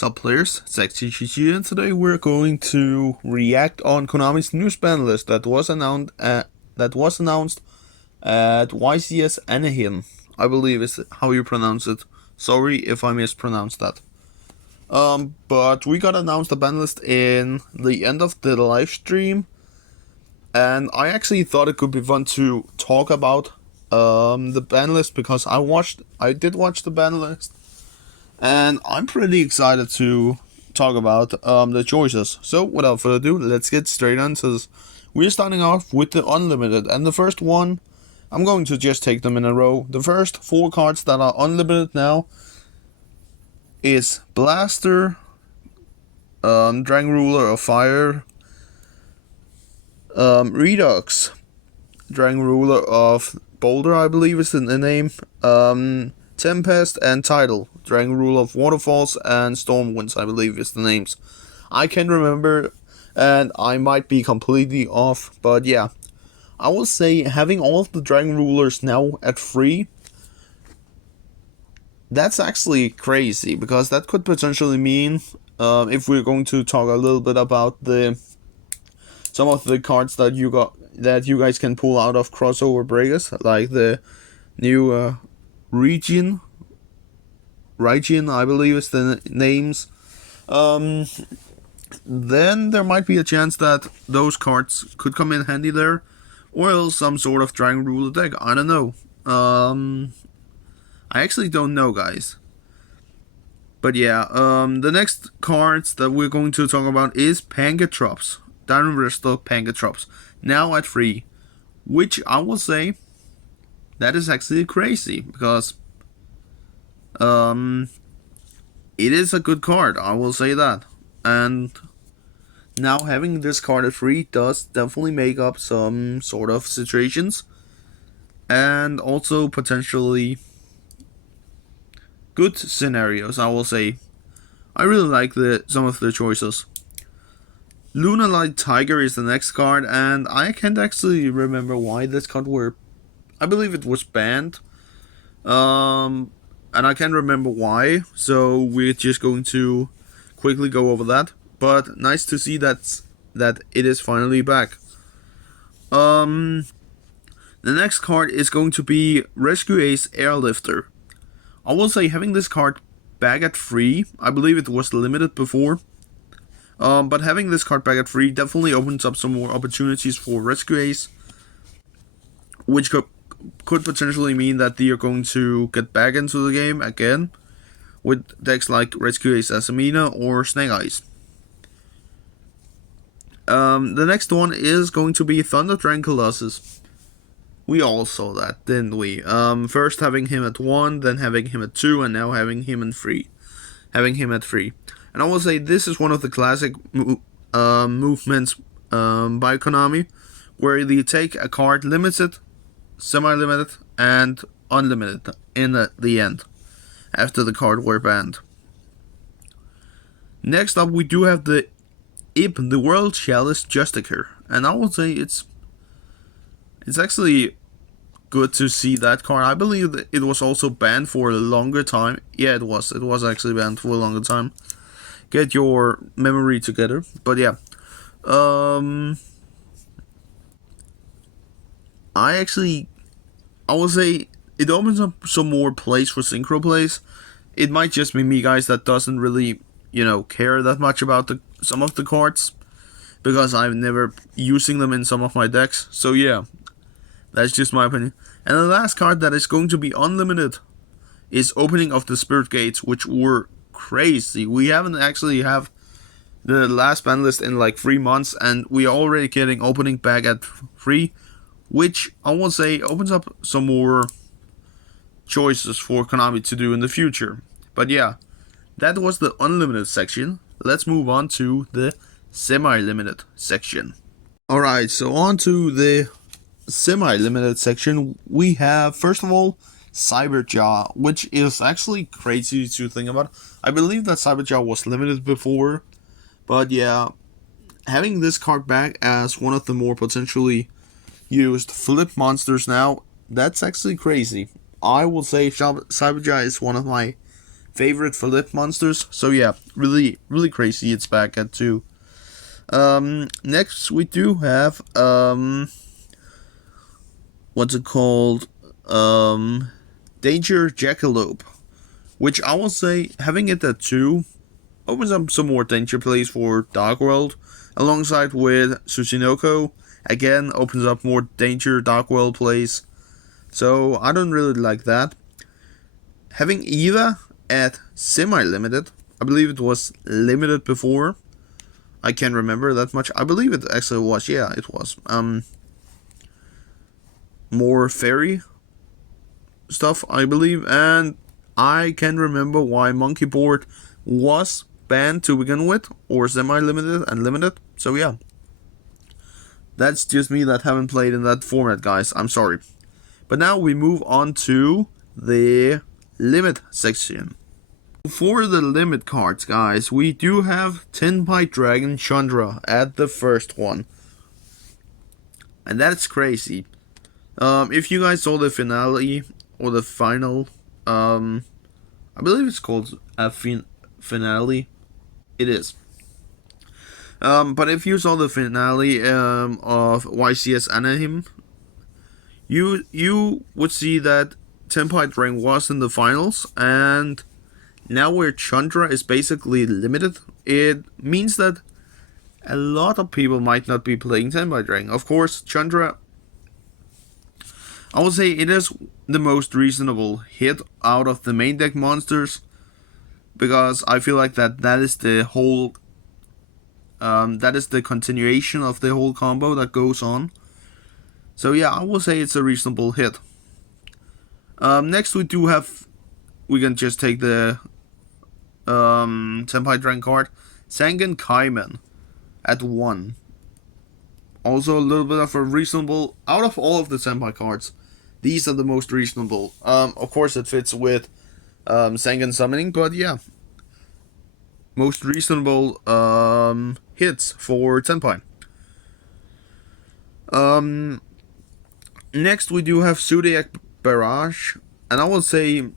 Sup players, it's XGG, and today we're going to react on Konami's new ban list that was announced at YCS Anaheim, I believe is how you pronounce it. Sorry if I mispronounced that. But we got announced the ban list in the end of the live stream, and I actually thought it could be fun to talk about the ban list because I did watch the ban list. And I'm pretty excited to talk about the choices. So without further ado, let's get straight into this. We're starting off with the unlimited, and the first one, I'm going to just take them in a row. The first 4 cards that are unlimited now is Blaster, Dragon Ruler of Fire, Redux, Dragon Ruler of Boulder, I believe is the name, Tempest, and Tidal, Dragon Ruler of Waterfalls, and Stormwinds, I believe is the names. I can't remember, and I might be completely off, but yeah. I will say having all of the Dragon Rulers now at free, that's actually crazy, because that could potentially mean, if we're going to talk a little bit about some of the cards that you guys can pull out of crossover breakers, like the new Region, I believe is the names. Then there might be a chance that those cards could come in handy there, or else some sort of Dragon Ruler deck. I don't know. I actually don't know, guys. But yeah, the next cards that we're going to talk about is Pangatrops, Dynamistal Pangatrops, now at free, which I will say that is actually crazy, because it is a good card, I will say that. And now having this card at free does definitely make up some sort of situations, and also potentially good scenarios, I will say. I really like some of the choices. Lunalight Tiger is the next card, and I can't actually remember why this card I believe it was banned. And I can't remember why, so we're just going to quickly go over that. But nice to see that it is finally back. The next card is going to be Rescue Ace Airlifter. I will say having this card back at free, I believe it was limited before. But having this card back at free definitely opens up some more opportunities for Rescue Ace, which could potentially mean that they are going to get back into the game again with decks like Rescue Ace Asamina or Snake Eyes. The next one is going to be Thunder Dragon Colossus. We all saw that, didn't we? First having him at 1, then having him at 2, and now having him at 3. And I will say this is one of the classic movements by Konami, where they take a card limited, semi-limited, and unlimited in the end, after the card were banned. Next up, we do have the the World Chalice Justicar, and I would say it's actually good to see that card. I believe that it was also banned for a longer time. Yeah, it was actually banned for a longer time. Get your memory together. But yeah, I would say it opens up some more plays for synchro plays. It might just be me, guys, that doesn't really, care that much about some of the cards, because I'm never using them in some of my decks. So yeah, that's just my opinion. And the last card that is going to be unlimited is Opening of the Spirit Gates, which were crazy. We haven't actually have the last ban list in like 3 months, and we are already getting opening back at free, which I will say opens up some more choices for Konami to do in the future. But yeah, that was the unlimited section. Let's move on to the semi-limited section. Alright, so on to the semi-limited section. We have, first of all, Cyberjaw, which is actually crazy to think about. I believe that Cyberjaw was limited before, but yeah, having this card back as one of the more potentially used flip monsters now, that's actually crazy. I will say Cyberjaw is one of my favorite flip monsters. So yeah, really crazy. It's back at 2. Next we do have what's it called? Danger Jackalope, which I will say having it at 2 opens up some more danger plays for Dark World, alongside with Tsushinoko. Again, opens up more danger Dark World plays. So I don't really like that. Having Eva at semi-limited, I believe it was limited before. I can't remember that much. I believe it actually was. Yeah, it was. More fairy stuff, I believe, and I can remember why Monkey Board was banned to begin with, or semi-limited and limited. So yeah, that's just me that haven't played in that format, guys. I'm sorry. But now we move on to the limit section. For the limit cards, guys, we do have Tenpai Dragon Chandra at the first one. And that's crazy. If you guys saw the finale, or the final, I believe it's called a finale. It is. But if you saw the finale of YCS Anaheim, you would see that Tenpai Dragon was in the finals, and now where Chandra is basically limited, it means that a lot of people might not be playing Tenpai Dragon. Of course, Chandra, I would say it is the most reasonable hit out of the main deck monsters, because I feel like that is the whole, that is the continuation of the whole combo that goes on. So yeah, I will say it's a reasonable hit. Next we do have, we can just take the Tenpai Dragon card, Sangan Kaiman at 1. Also a little bit of a reasonable, out of all of the Senpai cards, these are the most reasonable. Of course it fits with Sangan Summoning, but yeah, most reasonable hits for Senpai. Next we do have Zodiac Barrage, and I will say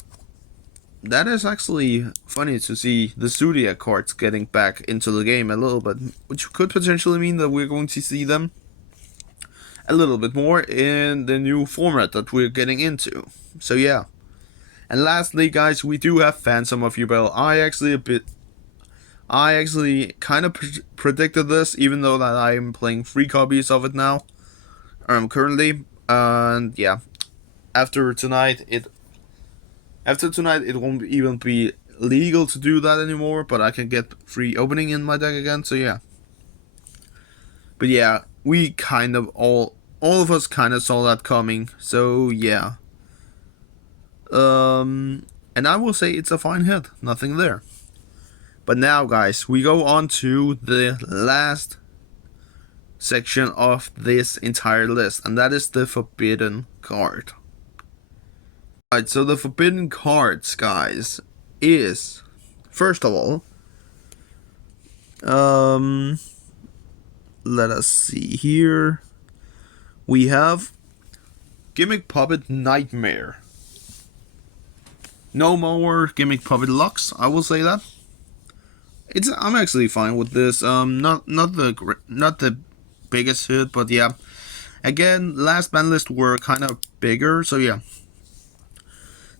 that is actually funny to see the Zodiac cards getting back into the game a little bit, which could potentially mean that we're going to see them a little bit more in the new format that we're getting into. So yeah. And lastly, guys, we do have Phantom of Yubel. I actually kind of predicted this, even though that I'm playing 3 copies of it now, currently. And yeah, after tonight it won't even be legal to do that anymore, but I can get free opening in my deck again, so yeah. But yeah, we kind of all of us kind of saw that coming, so yeah. And I will say it's a fine hit, nothing there. But now, guys, we go on to the last section of this entire list, and that is the forbidden card. Alright, so the forbidden cards, guys, is, first of all, let us see here. We have Gimmick Puppet Nightmare. No more Gimmick Puppet Lux, I will say that. I'm actually fine with this. Not the biggest hit, but yeah. Again, last Banlist were kind of bigger, so yeah.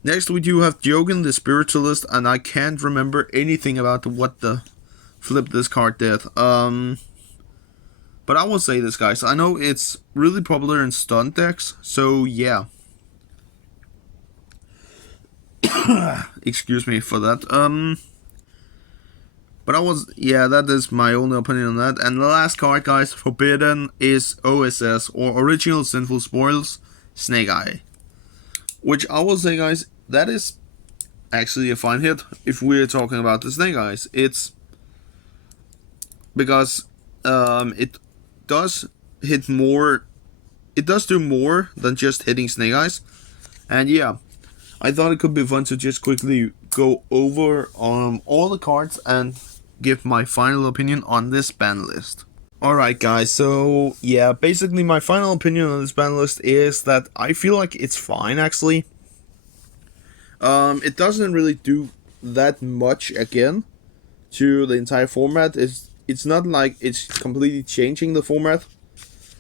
Next we do have Jogan the Spiritualist, and I can't remember anything about what the flip this card did. But I will say this, guys. I know it's really popular in stunt decks, so yeah. Excuse me for that. But that is my only opinion on that. And the last card, guys, forbidden, is OSS, or Original Sinful Spoils, Snake Eye. Which I will say, guys, that is actually a fine hit if we're talking about the Snake Eyes. It's because it does hit more, it does do more than just hitting Snake Eyes. And yeah, I thought it could be fun to just quickly go over all the cards and give my final opinion on this ban list. Alright, guys, so yeah, basically my final opinion on this ban list is that I feel like it's fine, actually. It doesn't really do that much again to the entire format. It's not like it's completely changing the format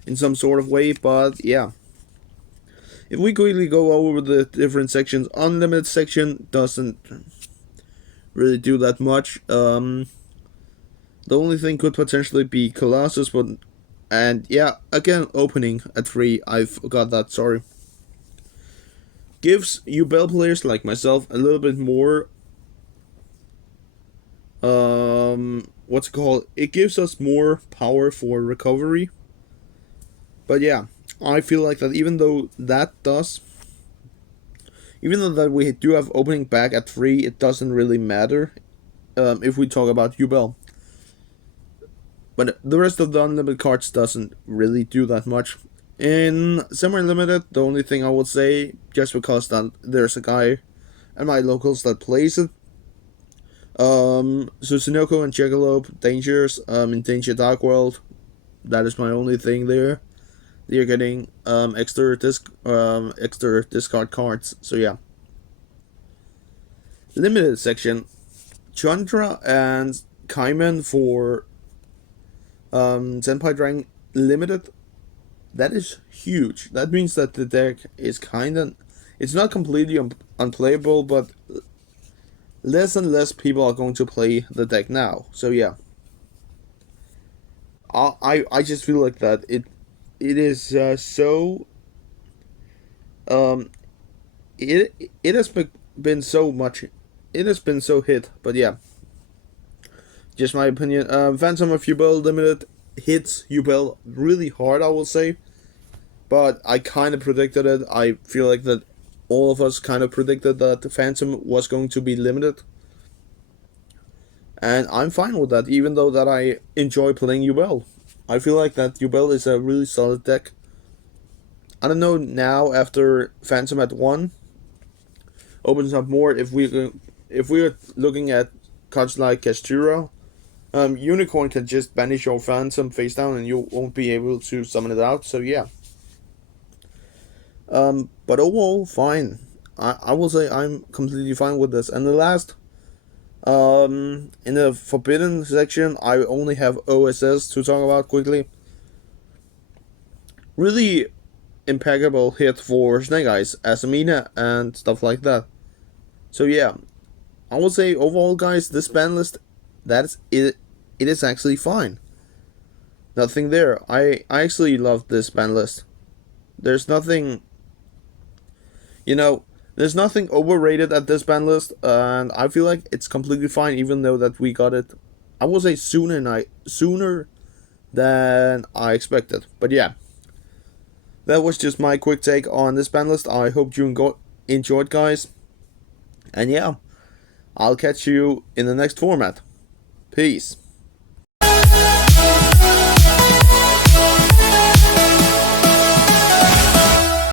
in some sort of way, but yeah. If we quickly go over the different sections, unlimited section doesn't really do that much. The only thing could potentially be Colossus, but and yeah, again opening at 3. I forgot that. Sorry. Gives you bell players like myself a little bit more. What's it called? It gives us more power for recovery. But yeah, I feel like that even though that we do have opening back at 3, it doesn't really matter. If we talk about Ubel. But the rest of the unlimited cards doesn't really do that much. In semi-limited, the only thing I would say, just because that there's a guy at my locals that plays it, Susanoko and Jackalope, Dangers, in Danger Dark World, that is my only thing there. They're getting extra discard cards, so yeah. Limited section, Chandra and Kaiman for Senpai Dragon Limited. That is huge. That means that the deck is it's not completely unplayable, but less and less people are going to play the deck now. So yeah, I just feel like that it is so it has been so much, it has been so hit. But yeah, just my opinion. Phantom of Ubel Limited hits Ubel really hard, I will say, but I kind of predicted it. I feel like that all of us kind of predicted that the Phantom was going to be limited, and I'm fine with that. Even though that I enjoy playing Ubel, I feel like that Ubel is a really solid deck. I don't know now after Phantom at 1 opens up more if we're looking at cards like Castura. Unicorn can just banish your Phantom face down and you won't be able to summon it out. So yeah. But overall, fine. I will say I'm completely fine with this. And the last, in the Forbidden section, I only have OSS to talk about quickly. Really impeccable hit for Snake Eyes, Asamina, and stuff like that. So yeah, I will say overall, guys, this ban list, that's it. It is actually fine. Nothing there. I actually love this ban list. There's nothing, there's nothing overrated at this ban list, and I feel like it's completely fine, even though that we got it, I will say sooner than I expected. But yeah, that was just my quick take on this ban list. I hope you enjoyed, guys. And yeah, I'll catch you in the next format. Peace.